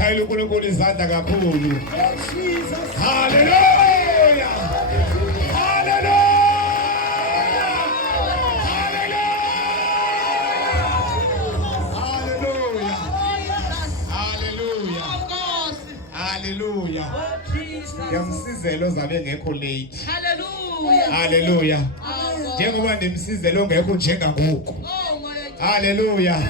Shayela uNkulunkulu izandla kakhulu. Hallelujah. Hallelujah. Hallelujah. Yamsizela ozabe ngekho late. Hallelujah. Hallelujah. Njengoba ndimsizela ongekho njengangoku. Hallelujah.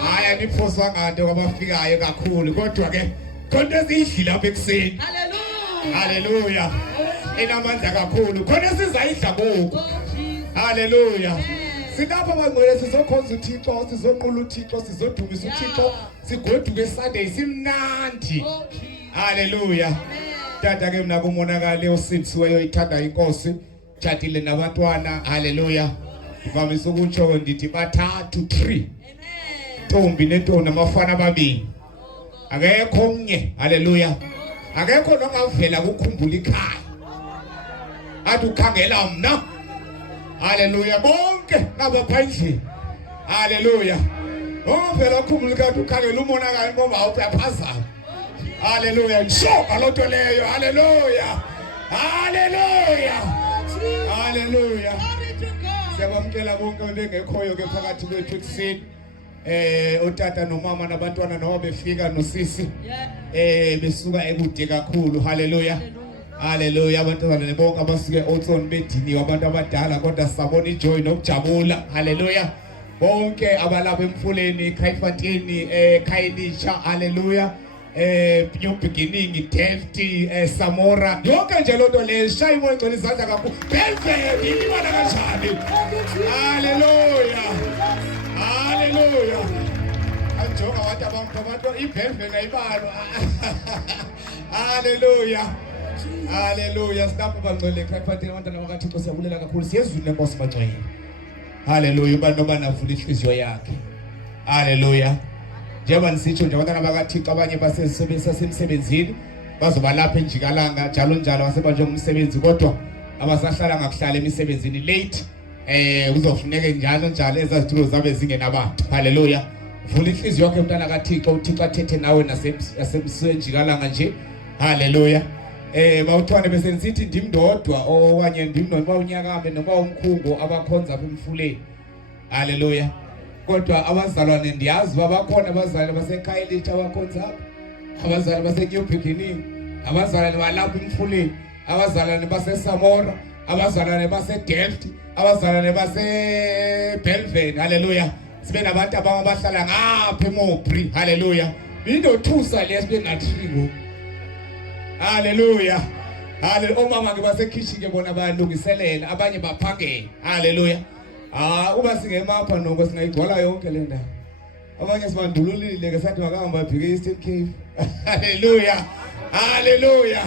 Haya niphoswa ngade kwabafikayo kakhulu kodwa ke konke ezidlila lapha ekseni. Hallelujah. Hallelujah. Inamandla kakhulu. Khona sizayidla ngoku. Hallelujah. Sinapha bangcwele sizokhonza uThixo, sizonqula uThixo, sizodumisa uThixo, sigoduke Sunday simnandi. Hallelujah. Tata ke mina kumonakale osiphiweyo ithanda inkosi, tshadile nabantwana. Hallelujah. Ngivamisa ukutsho ndithi bathathu 3. Amen. Ntombi nentombi namafana ababili. Akekho omnye. Hallelujah. Akekho nongavela ukukhumbula ikhaya. Athi ukhangela mna. Hallelujah. Bonke ngabaphandle. Hallelujah. Ovela ukukhumbula kathi ukhangela umonakalo ngoba awuphazama. Hallelujah. Ngishoka lonto leyo. Hallelujah. Hallelujah. Hallelujah. Siyabamkela bonke bengekhoyo ke phakathi kwethu ekseni. Utata nomama nabantwana nabo befika nosisi. Besuka ekude kakhulu. Hallelujah. Hallelujah. Abantwana bonke abasuke otsoni bediniwe, abantu abadala kodwa sabona ijoy nokujabula. Hallelujah. Bonke abalapha emfuleni, eKhayifantini, eKhayelitsha. Hallelujah. New beginning, Delphi, Samora. Yonke nje lonto le shaya imoya ngcwele izandla kakhulu. Belvele ibona kanjani. Hallelujah. Hallelujah. Anjonga wathi abantu ibelvele ayibalo. Hallelujah. Hallelujah. Sinapho bangcwele eKhayifantini abantwana bakaThixo siyabulela kakhulu. Siyezwile lenkosi bangcwele. Hallelujah. Ubani nobani avula inhliziyo yakhe. Hallelujah. Njengoba nisitsho nje abantwana bakaThixo abanye basesemsebenzini bazoba lapha enjikalanga njalo njalo basebanje ngumsebenzi kodwa abasahlala ngakuhlala emisebenzini late kuzofuneka njalo njalo ezazitulo zabe zingenabantu. Hallelujah. Vula inhliziyo yakhe mntana kaThixo, uThixo athethe nawe nasemsebenzini nje. Hallelujah. Bawuthwane bese nisithi ndimndodwa owanye ndimnoma unyakame noma umkhungo abakhonza apha emfuleni. Hallelujah. Kodwa abazalwane ndiyazi babakhona abazalwane baseKhayelitsha abakhonza apha, abazalwane baseNew Beginning, abazalwane balapha emfuleni, abazalwane baseSamora, abazalwane baseDelphi, abazalwane baseBelvene. Hallelujah. Sibe nabantu abahlala ngapha eMopri. Hallelujah. Indothusa lesibe ngathringo. Hallelujah. Hallelujah. Omama ke basekitchen ke bona bayalungiselela, abanye baphangela. Hallelujah. Uba singemapha nonke singayigcwala yonke le ndawo. Abanye sibandululile ke sathi makahamba bheke eEastern Cape. Hallelujah. Hallelujah.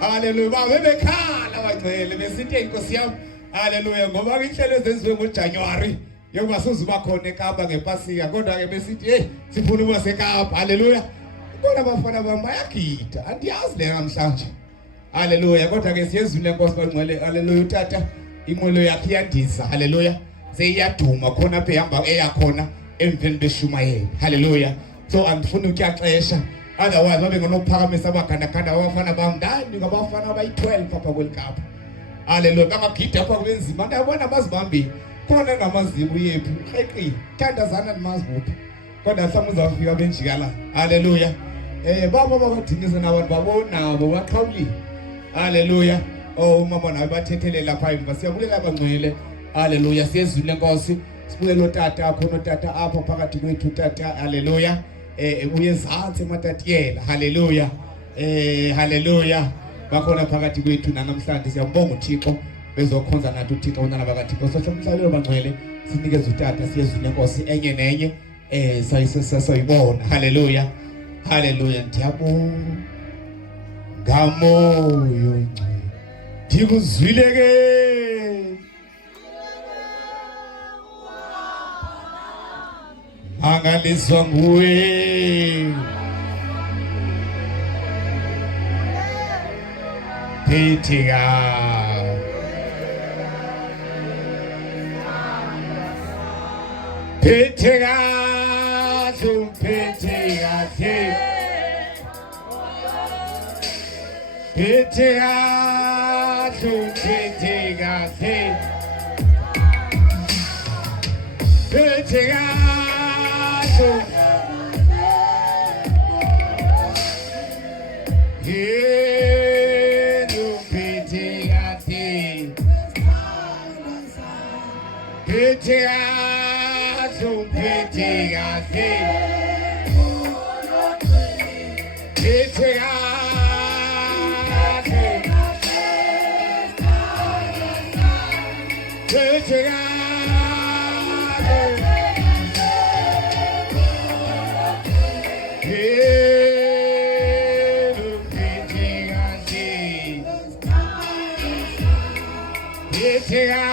Hallelujah. Babekhala abagcwele besithi inkosi yami. Hallelujah. Ngoba inhlelo ezenziwe ngoJanuary yokuba sizoba khona eKapa ngePasika kodwa ke besithi sifuna ukuba seKapa. Hallelujah. Bona abafana bami bayagida. Andiyazi le namhlanje. Hallelujah. Kodwa ke siyezwile inkosi bangcwele. Hallelujah. Utata inqwelo yakhe iyandisa. Hallelujah. Seyiyaduma khona apha ehamba eyakhona emveni beshumayela. Hallelujah. So andifuni ukuyaxesha, otherwise babe ngonophakamisa abagandaganda abafana bamndani ngabafana abayi12 apha kwelikapa. Hallelujah. Bangagida apha kubenzima ndabona bazibambile khona ngamazibu yephi xeqi thandazana nimazibuphi kodwa mhlawumbe uzawufika benjikala. Hallelujah. Baba bakadinisa nabantu babonabo baxhawulile. Hallelujah. Umama nawe bathethelele lapha emva. Siyabulela bangcwele. Hallelujah. Siyezwile inkosi. Sibuyele utata khona utata apha phakathi kwethu utata. Hallelujah. Uyezantsi ematatiyela. Hallelujah. Hallelujah. Bakhona phakathi kwethu namhlanje siyambonga uThixo bezokhonza nathi uThixo abantwana bakaThixo. Sasho umhlalelo bangcwele sinikeza utata siyezwile inkosi enye nenye sayibona. Hallelujah. Hallelujah. Ndiyabonga ngamoyo ndikuzwileke angaliswa nguwe phetheka phetheka phetheka Pitega to pitega say. Pitega to yeah to pitega say. Pitega to pitega say. Pitega. Yeah.